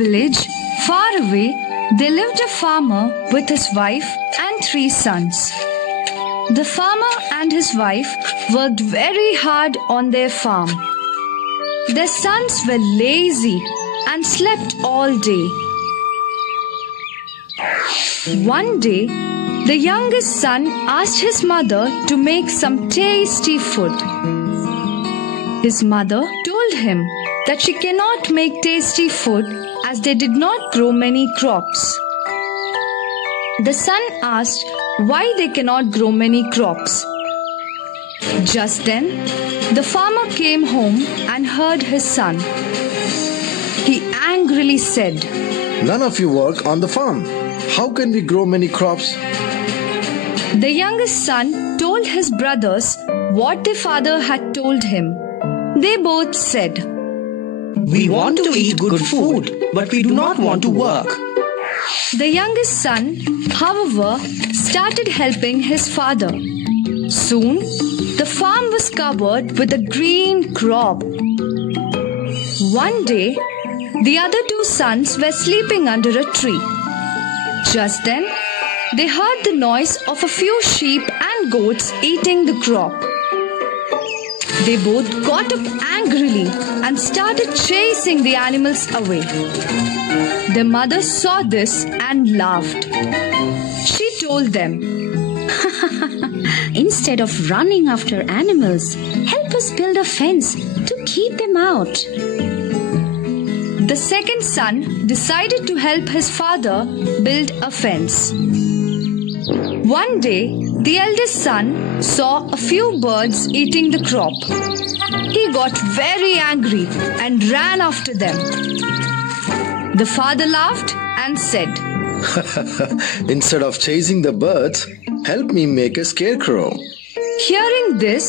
village, far away, there lived a farmer with his wife and 3 sons. The farmer and his wife worked very hard on their farm. Their sons were lazy and slept all day. One day, the youngest son asked his mother to make some tasty food. His mother told him that she cannot make tasty food as they did not grow many crops. The son asked why they cannot grow many crops. Just then, the farmer came home and heard his son. He angrily said, "None of you work on the farm. How can we grow many crops?" The youngest son told his brothers what their father had told him. They both said, "We want to eat good food, but we do not want to work." The youngest son, however, started helping his father. Soon, the farm was covered with a green crop. One day, the other 2 sons were sleeping under a tree. Just then, they heard the noise of a few sheep and goats eating the crop. They both got up angrily and started chasing the animals away. Their mother saw this and laughed. She told them, "Instead of running after animals, help us build a fence to keep them out." The second son decided to help his father build a fence. One day, the eldest son saw a few birds eating the crop. He got very angry and ran after them. The father laughed and said, "Instead of chasing the birds, help me make a scarecrow." Hearing this,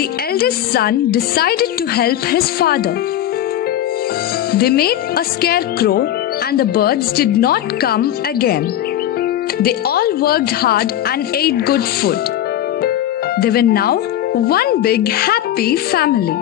the eldest son decided to help his father. They made a scarecrow and the birds did not come again. They all worked hard and ate good food. They were now one big happy family.